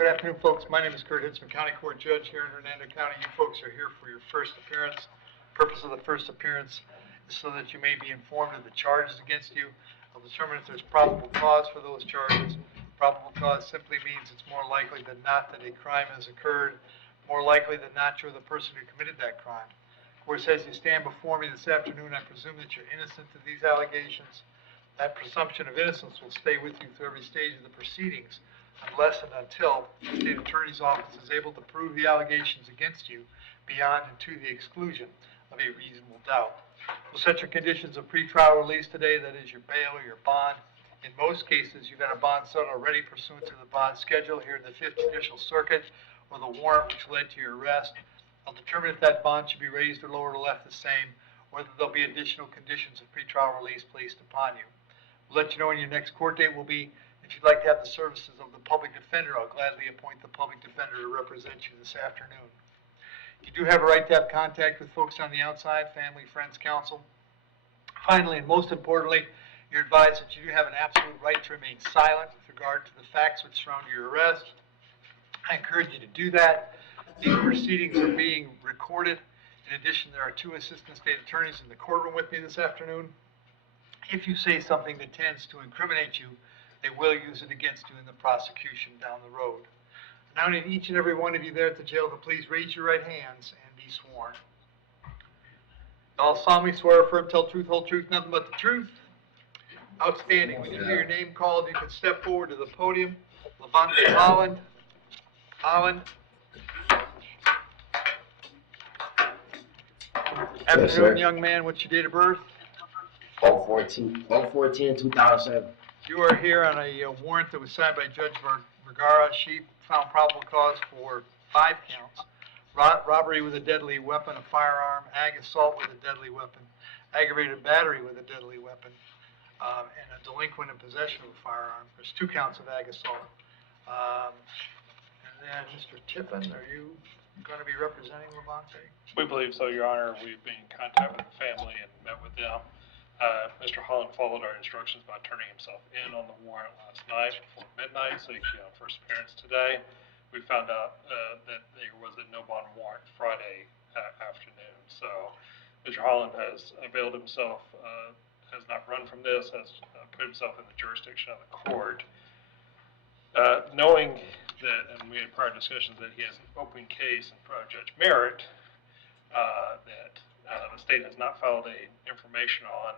Good afternoon, folks. My name is Hitzemann, County Court Judge here in Hernando County. You folks are here for your first appearance. The purpose of the first appearance is so that you may be informed of the charges against you. I'll determine if there's probable cause for those charges. Probable cause simply means it's more likely than not that a crime has occurred, more likely than not you're the person who committed that crime. Of course, as you stand before me this afternoon, I presume that you're innocent of these allegations. That presumption of innocence will stay with you through every stage of the proceedings, unless and until the State Attorney's Office is able to prove the allegations against you beyond and to the exclusion of a reasonable doubt. We'll set your conditions of pretrial release today, that is your bail or your bond. In most cases, you've got a bond set already pursuant to the bond schedule here in the 5th Judicial Circuit, or the warrant which led to your arrest. I'll determine if that bond should be raised or lowered or left the same, or whether there'll be additional conditions of pretrial release placed upon you. We'll let you know when your next court date will be. If you'd like to have the services of the public defender, I'll gladly appoint the public defender to represent you this afternoon. You do have a right to have contact with folks on the outside, family, friends, counsel. Finally, and most importantly, you're advised that you do have an absolute right to remain silent with regard to the facts which surround your arrest. I encourage you to do that. These proceedings are being recorded. In addition, there are 2 assistant state attorneys in the courtroom with me this afternoon. If you say something that tends to incriminate you, they will use it against you in the prosecution down the road. Now I need each and every one of you there at the jail to please raise your right hands and be sworn. I'll solemnly swear, affirm, tell truth, whole truth, nothing but the truth. Outstanding. When you hear your name called, you can step forward to the podium. Levante Holland. Afternoon, young man. What's your date of birth? 014-2007. You are here on a warrant that was signed by Judge Vergara. She found probable cause for 5 counts. Robbery with a deadly weapon, a firearm, ag assault with a deadly weapon, aggravated battery with a deadly weapon, and a delinquent in possession of a firearm. There's 2 counts of ag assault. And then, Mr. Tippin, are you going to be representing Levante? We believe so, Your Honor. We've been in contact with the family and met with them. Mr. Holland followed our instructions by turning himself in on the warrant last night before midnight, so he could have first appearance today. We found out that there was a no bond warrant Friday afternoon. So Mr. Holland has availed himself, has not run from this, has put himself in the jurisdiction of the court. Knowing that, and we had prior discussions, that he has an open case in front of Judge Merritt that the state has not filed an information on.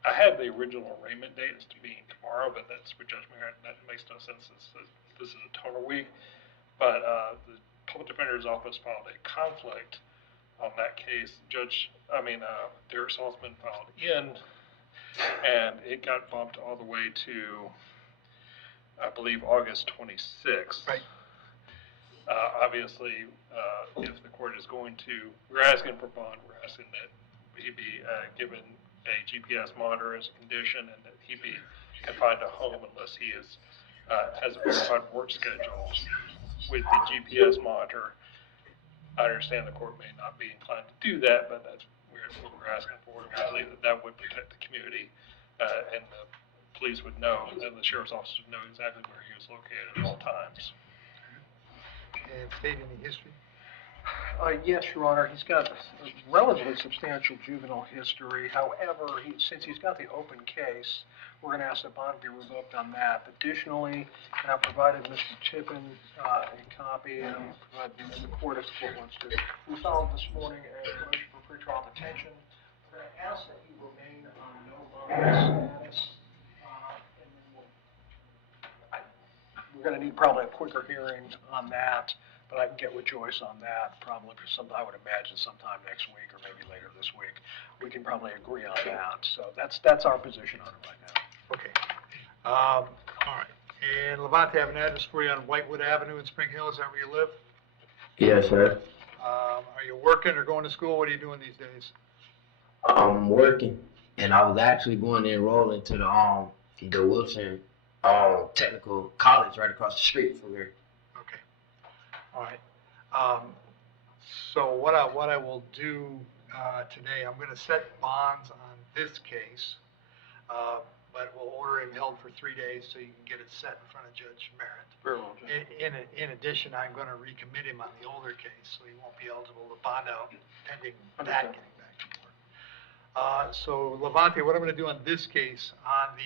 I had the original arraignment date as to being tomorrow, but that's for Judge Merritt. That makes no sense. This is a total week. But the Public Defender's Office filed a conflict on that case. Derek Saltzman filed in, and it got bumped all the way to, I believe, August 26th. Right. Obviously, if the court is going to, we're asking for bond, we're asking that he be given a GPS monitor as a condition, and that he be confined to home unless he is has a verified work schedule with the GPS monitor. I understand the court may not be inclined to do that, but that's what we're asking for. We believe that that would protect the community, and the police would know, and the sheriff's office would know exactly where he was located at all times. And state any history? Yes, Your Honor. He's got a relatively substantial juvenile history. However, since he's got the open case, we're going to ask that bond be revoked on that. Additionally, and I've provided Mr. Tippin a copy, and I'll provide the court if the court wants to. We filed this morning a motion for pretrial detention. We're going to ask that he remain on no bond status. We're going to need probably a quicker hearing on that, but I can get with Joyce on that probably for I would imagine sometime next week or maybe later this week. We can probably agree on that. So that's our position on it right now. Okay. All right. And Levante, I have an address for you on Whitewood Avenue in Spring Hill. Is that where you live? Yes, sir. Are you working or going to school? What are you doing these days? I'm working, and I was actually going to enroll into the Wilson Technical College right across the street from here. Okay. All right. So what I will do today, I'm going to set bonds on this case, but we'll order him held for 3 days so you can get it set in front of Judge Merritt. Very well, Judge. in addition, I'm gonna recommit him on the older case, so he won't be eligible to bond out pending that Understood. getting back to work. So Levante, what I'm gonna do on this case, on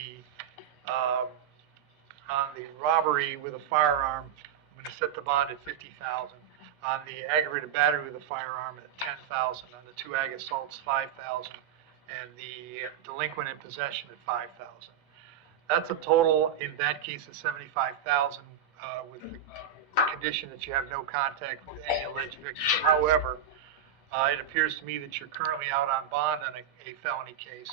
the robbery with a firearm, I'm gonna set the bond at 50,000. On the aggravated battery with a firearm at 10,000. On the two ag assaults, 5,000. And the delinquent in possession at 5,000. That's a total, in that case, of 75,000, with the condition that you have no contact with any alleged victim. However, it appears to me that you're currently out on bond on a felony case.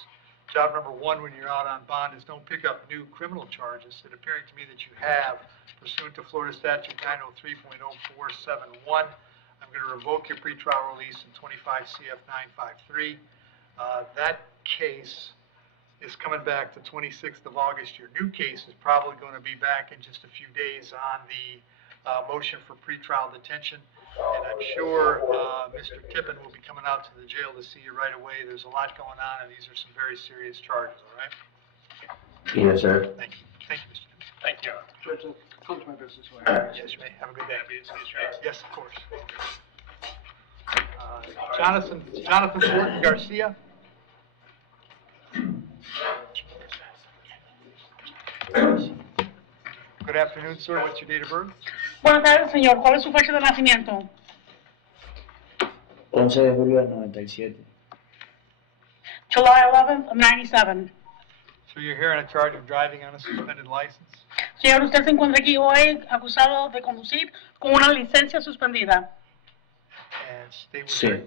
Job number one when you're out on bond is don't pick up new criminal charges. It appearing to me that you have, pursuant to Florida Statute 903.0471, I'm going to revoke your pretrial release in 25 CF 953. That case is coming back to 26th of August. Your new case is probably going to be back in just a few days on the motion for pretrial detention. And I'm sure Mr. Tippin will be coming out to the jail to see you right away. There's a lot going on, and these are some very serious charges, all right? Yes, sir. Thank you. Thank you, Mr. Tippin. Thank you. Judge, that concludes my business. Yes, you may. Have a good day. Yes, of course. Jonathan Thornton Garcia. Good afternoon, sir. What's your date of birth? Buenas tardes, señor. ¿Cuál es su fecha de nacimiento? 11 de julio del 97. July 11th of 97. So you're here on a charge of driving on a suspended license? Señor, usted se encuentra aquí hoy acusado de conducir con una licencia suspendida. And State, Sí.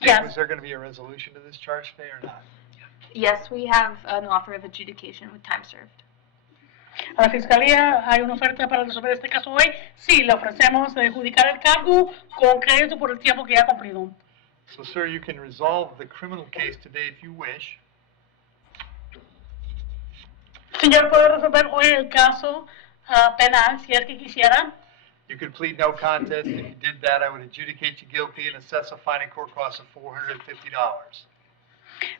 Yes. was there going to be a resolution to this charge today or not? Yes, we have an offer of adjudication with time served. A la Fiscalía hay una oferta para resolver este caso hoy. Sí, le ofrecemos adjudicar el cargo con crédito por el tiempo que ya ha cumplido. So, sir, you can resolve the criminal case today if you wish. Señor, puede resolver hoy el caso penal si es que quisiera. You could plead no contest. If you did that, I would adjudicate you guilty and assess a fine and court cost of $450.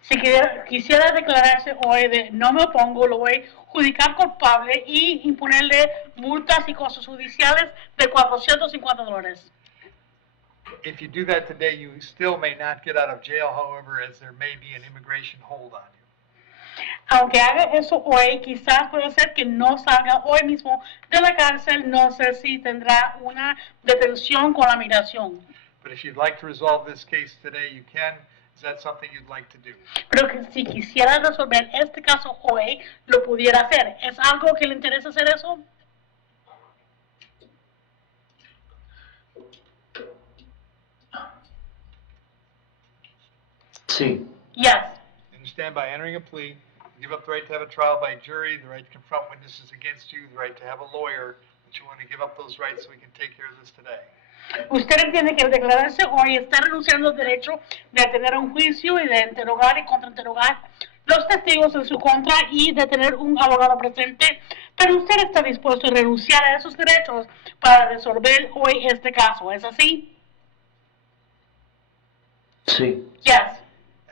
Si quisiera declararse hoy de no me opongo, lo voy a adjudicar culpable y imponerle multas y costos judiciales de $450. If you do that today, you still may not get out of jail, however, as there may be an immigration hold on you. Aunque haga eso hoy, quizás puede ser que no salga hoy mismo de la cárcel, no sé si tendrá una detención con la migración. But if you'd like to resolve this case today, you can. Is that something you'd like to do? Pero que si quisiera resolver este caso hoy, lo pudiera hacer. ¿Es algo que le interesa hacer eso? Sí. Yes. You understand by entering a plea, you give up the right to have a trial by jury, the right to confront witnesses against you, the right to have a lawyer, but you want to give up those rights so we can take care of this today. Usted entiende que al declararse hoy está renunciando al derecho de tener un juicio y de interrogar y contrainterrogar los testigos en su contra y de tener un abogado presente, pero usted está dispuesto a renunciar a esos derechos para resolver hoy este caso, ¿es así? Sí. Yes.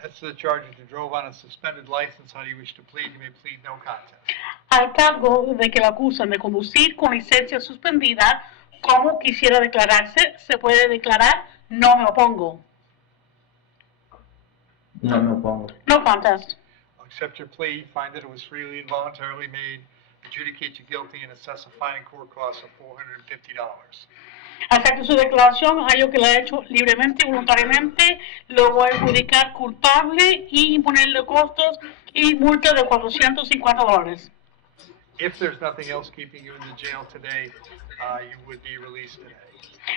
As to the charge that you drove on a suspended license, how do you wish to plead? You may plead no contest. Al cargo de que lo acusan de conducir con licencia suspendida, como quisiera declararse, se puede declarar no me opongo. No me opongo. No contest. I'll accept your plea, find that it was freely and voluntarily made, adjudicate you guilty, and assess a fine and court cost of $450. Acepto su declaración, hallo que lo ha hecho libremente y voluntariamente, lo voy a adjudicar culpable y imponerle costos y multa de $450. If there's nothing else keeping you in the jail today, you would be released today.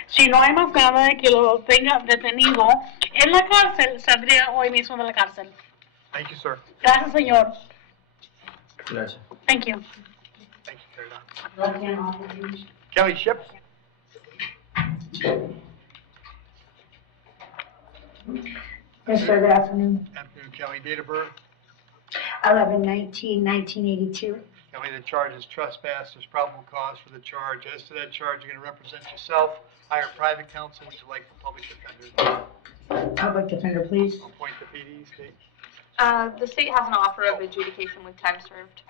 Si no hay más nada de que lo tenga detenido en la cárcel, saldría hoy mismo de la cárcel. Thank you, sir. Gracias, señor. Gracias. Thank you. Thank you, Terry. Kelly Ship. Yes, sir, good afternoon. Afternoon, Kelly. Date of birth? 11/19/1982. Kelly, the charge is trespass. There's probable cause for the charge. As to that charge, you're going to represent yourself. Hire private counsel. Would you like the public defender? Public defender, please. Appoint the PD, state. The state has an offer of adjudication with time served.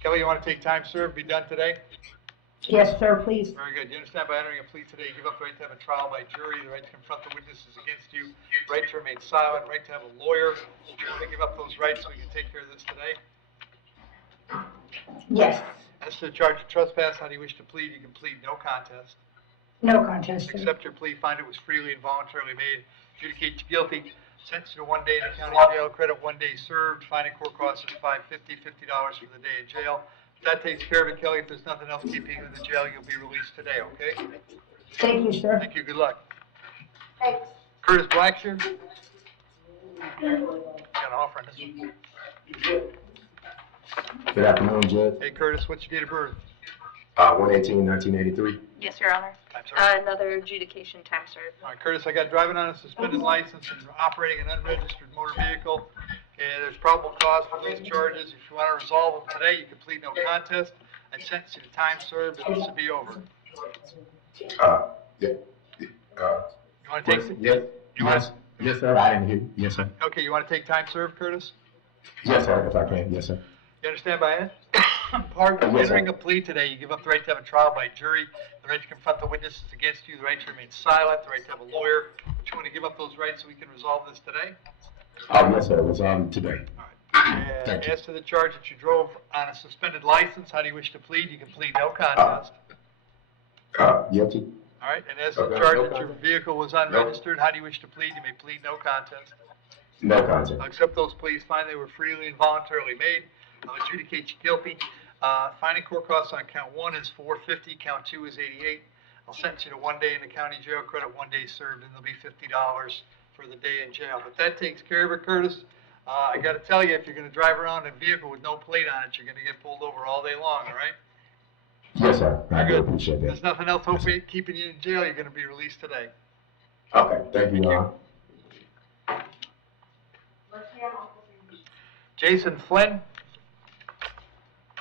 Kelly, you want to take time served, be done today? Yes, sir, please. Very good. You understand by entering a plea today, you give up the right to have a trial by jury, the right to confront the witnesses against you, right to remain silent, right to have a lawyer. You want to give up those rights so we can take care of this today? Yes. As to the charge of trespass, how do you wish to plead? You can plead no contest. No contest, sir. Accept your plea, find it was freely and voluntarily made, adjudicate you guilty, sentence you to 1 day in the county jail, credit 1 day served, fine and court costs is $50 for the day in jail. If that takes care of it, Kelly. If there's nothing else keeping you in the jail, you'll be released today, okay? Thank you, sir. Thank you, good luck. Thanks. Curtis Blackshear? Got an offer on this one. Good afternoon, Judge. Hey Curtis, what's your date of birth? 1/18/1983. Yes, Your Honor. Time served. Another adjudication time served. All right, Curtis, I got driving on a suspended license and operating an unregistered motor vehicle. And there's probable cause for these charges. If you want to resolve them today, you can plead no contest. I sentence you to time served, and this will be over. Yeah. You want to take? Yes. You want? Yes, sir. I didn't hear you. Yes, sir. Okay, you want to take time served, Curtis? Yes, sir. If I can. Yes, sir. You understand by it? Pardon, Yes, sir. entering a plea today, you give up the right to have a trial by jury, the right to confront the witnesses against you, the right to remain silent, the right to have a lawyer. But you want to give up those rights so we can resolve this today? Yes, sir. It was on today. And Thank you. as to the charge that you drove on a suspended license, how do you wish to plead? You can plead no contest. Guilty. All right, and as to the Okay, charge no that your contest. vehicle was unregistered, how do you wish to plead? You may plead no contest. No contest. I'll accept those pleas, find they were freely and voluntarily made. I'll adjudicate you guilty. Fine and court costs on count 1 is $450, count 2 is $88. I'll sentence you to 1 day in the county jail, credit 1 day served, and there'll be $50 for the day in jail. But that takes care of it, Curtis. I got to tell you, if you're going to drive around in a vehicle with no plate on it, you're going to get pulled over all day long, all right? Yes, sir. I Very do good. appreciate that. There's nothing else keeping you in jail. You're going to be released today. Okay. Thank you, Your Honor. Jason Flynn?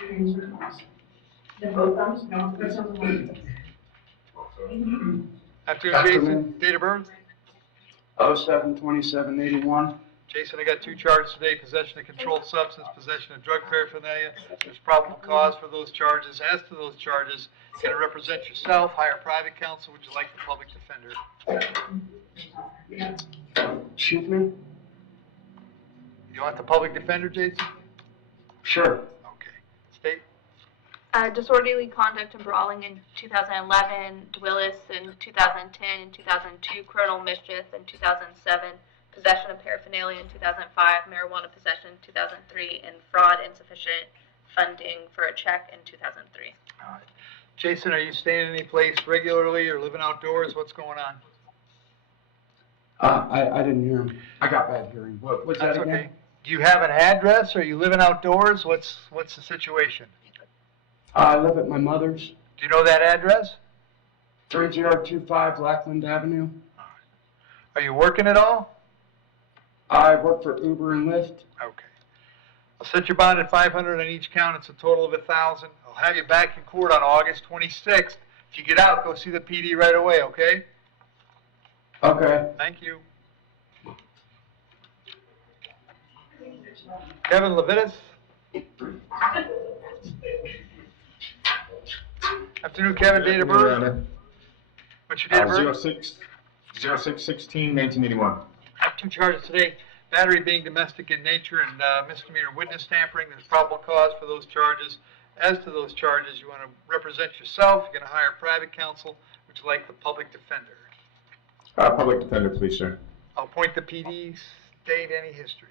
Afternoon, Jason. Date of birth? 07/27/81. Jason, I got 2 charges today, possession of controlled substance, possession of drug paraphernalia. There's probable cause for those charges. As to those charges, you're going to represent yourself, hire private counsel. Would you like the public defender? Excuse me? You want the public defender, Jason? Sure. Okay. State? Disorderly conduct and brawling in 2011, Dwillis in 2010 and 2002, criminal mischief in 2007, possession of paraphernalia in 2005, marijuana possession in 2003, and fraud insufficient funding for a check in 2003. All right. Jason, are you staying in any place regularly or living outdoors? What's going on? I didn't hear him. I got bad hearing. What's That's that again? okay. Do you have an address? Are you living outdoors? What's the situation? I live at my mother's, Do you know that address? 3025 Lackland Avenue. Are you working at all? I work for Uber and Lyft. Okay. I'll set your bond at $500 on each count. It's a total of $1,000. I'll have you back in court on August 26th. If you get out, go see the PD right away, okay? Okay. Thank you. Kevin Levitas? Afternoon, Kevin. Date of birth? What's your date of birth? 06/16/1981. I have 2 charges today. Battery being domestic in nature and misdemeanor witness tampering. There's probable cause for those charges. As to those charges, you want to represent yourself. You're going to hire private counsel. Would you like the public defender? Public defender, please, sir. I'll appoint the PD. State any history.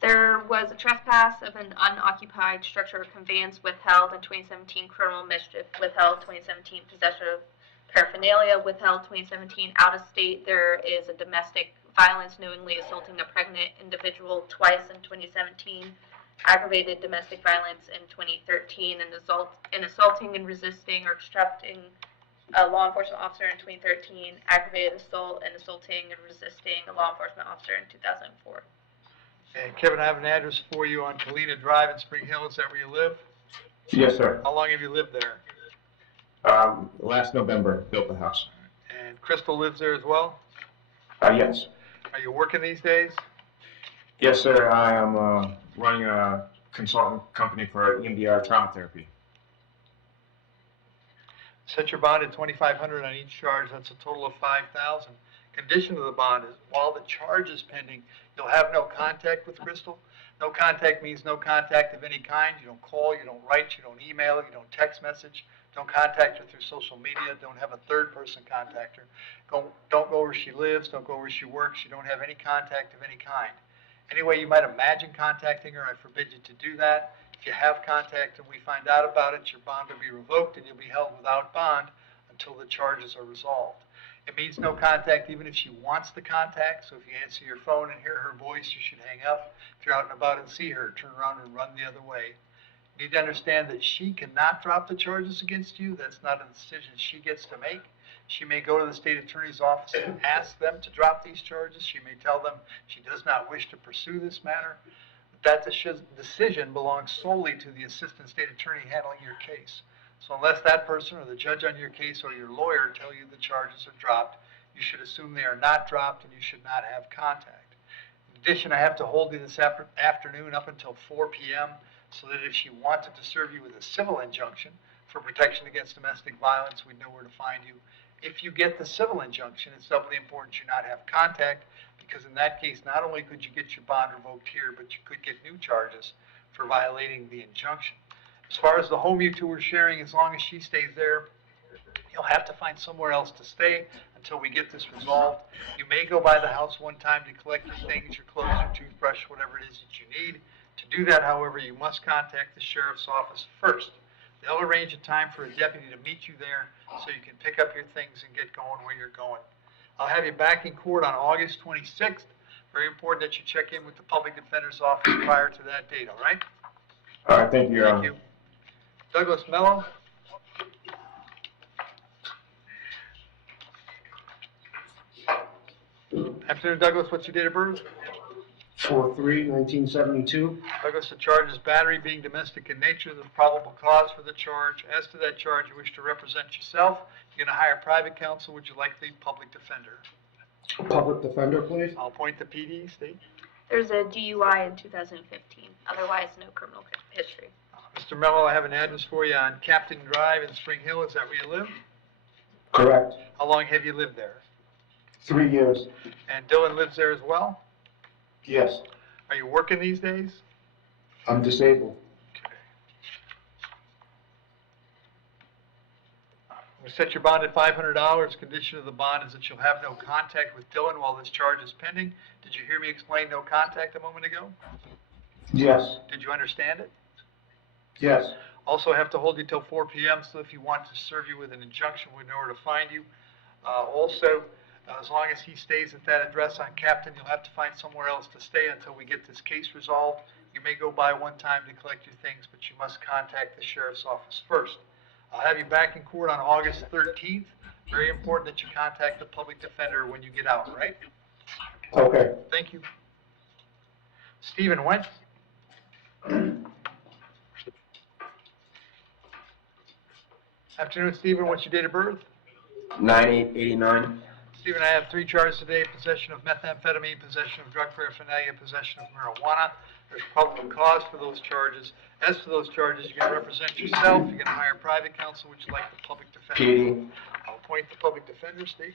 There was a trespass of an unoccupied structure or conveyance withheld in 2017, criminal mischief withheld 2017, possession of paraphernalia withheld 2017, out of state. There is a domestic violence knowingly assaulting a pregnant individual twice in 2017, aggravated domestic violence in 2013, and assaulting and resisting or obstructing a law enforcement officer in 2013, aggravated assault and assaulting and resisting a law enforcement officer in 2004. And Kevin, I have an address for you on Kalina Drive in Spring Hill. Is that where you live? Yes, sir. How long have you lived there? Last November, built the house. And Crystal lives there as well? Yes. Are you working these days? Yes, sir. I am running a consultant company for EMDR trauma therapy. Set your bond at $2,500 on each charge, that's a total of $5,000. Condition of the bond is while the charge is pending, you'll have no contact with Crystal. No contact means no contact of any kind. You don't call, you don't write, you don't email, you don't text message, don't contact her through social media, don't have a third person contact her. Don't go where she lives, don't go where she works, you don't have any contact of any kind. Any way you might imagine contacting her, I forbid you to do that. If you have contact and we find out about it, your bond will be revoked and you'll be held without bond until the charges are resolved. It means no contact even if she wants the contact, so if you answer your phone and hear her voice, you should hang up. If you're out and about and see her, turn around and run the other way. You need to understand that she cannot drop the charges against you. That's not a decision she gets to make. She may go to the state attorney's office and ask them to drop these charges. She may tell them she does not wish to pursue this matter. That decision belongs solely to the assistant state attorney handling your case. So unless that person or the judge on your case or your lawyer tell you the charges are dropped, you should assume they are not dropped and you should not have contact. In addition, I have to hold you this afternoon up until 4 p.m. so that if she wanted to serve you with a civil injunction for protection against domestic violence, we'd know where to find you. If you get the civil injunction, it's doubly important you not have contact, because in that case, not only could you get your bond revoked here, but you could get new charges for violating the injunction. As far as the home you two are sharing, as long as she stays there, you'll have to find somewhere else to stay until we get this resolved. You may go by the house one time to collect your things, your clothes, your toothbrush, whatever it is that you need. To do that, however, you must contact the sheriff's office first. They'll arrange a time for a deputy to meet you there so you can pick up your things and get going where you're going. I'll have you back in court on August 26th. Very important that you check in with the public defender's office prior to that date, all right? All right, thank you, Your Honor. Thank you. Douglas Mello. Afternoon, Douglas. What's your date of birth? 4/3/1972. Douglas, the charge is battery being domestic in nature. The probable cause for the charge. As to that charge, you wish to represent yourself. You're going to hire private counsel. Would you like the public defender? Public defender, please. I'll appoint the PD, state. There's a DUI in 2015. Otherwise, no criminal history. Mr. Mello, I have an address for you on Captain Drive in Spring Hill. Is that where you live? Correct. How long have you lived there? 3 years. And Dylan lives there as well? Yes. Are you working these days? I'm disabled. We set your bond at $500. Condition of the bond is that you'll have no contact with Dylan while this charge is pending. Did you hear me explain no contact a moment ago? Yes. Did you understand it? Yes. Also have to hold you till 4 p.m. so if you want to serve you with an injunction, we know where to find you. As long as he stays at that address on Captain, you'll have to find somewhere else to stay until we get this case resolved. You may go by one time to collect your things, but you must contact the sheriff's office first. I'll have you back in court on August 13th. Very important that you contact the public defender when you get out, right? Okay. Thank you. Stephen Wentz. Afternoon, Stephen. What's your date of birth? 9/8/89. Stephen, I have 3 charges today: possession of methamphetamine, possession of drug paraphernalia, possession of marijuana. There's probable cause for those charges. As for those charges, you're going to represent yourself. You're going to hire private counsel. Would you like the public defender? PD. I'll appoint the public defender, Steve.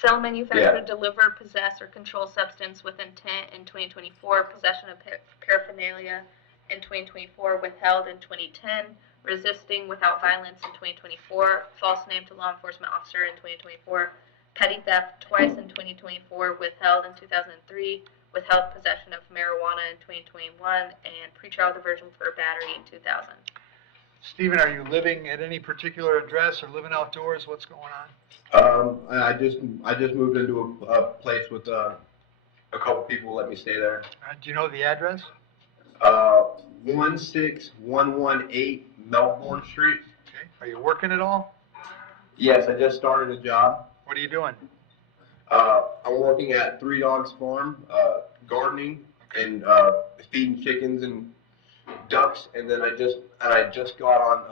Sell, manufacture, Yeah. deliver, possess, or control substance with intent in 2024. Possession of paraphernalia in 2024. Withheld in 2010. Resisting without violence in 2024. False name to law enforcement officer in 2024. Petty theft twice in 2024. Withheld in 2003. Withheld possession of marijuana in 2021. And pretrial diversion for battery in 2000. Stephen, are you living at any particular address or living outdoors? What's going on? I just moved into a place with a couple people let me stay there. Do you know the address? 16118 Melbourne Street. Okay. Are you working at all? Yes, I just started a job. What are you doing? I'm working at Three Dogs Farm, gardening and feeding chickens and ducks, and then I just got on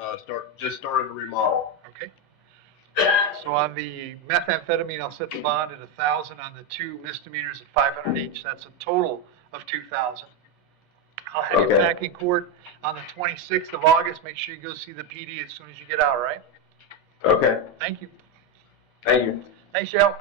started a remodel. Okay. So on the methamphetamine, I'll set the bond at $1,000. On the 2 misdemeanors at $500 each. That's a total of $2,000. I'll have you Okay. back in court on the 26th of August. Make sure you go see the PD as soon as you get out, all right? Okay, Thank you. thank you. Thanks, Shell.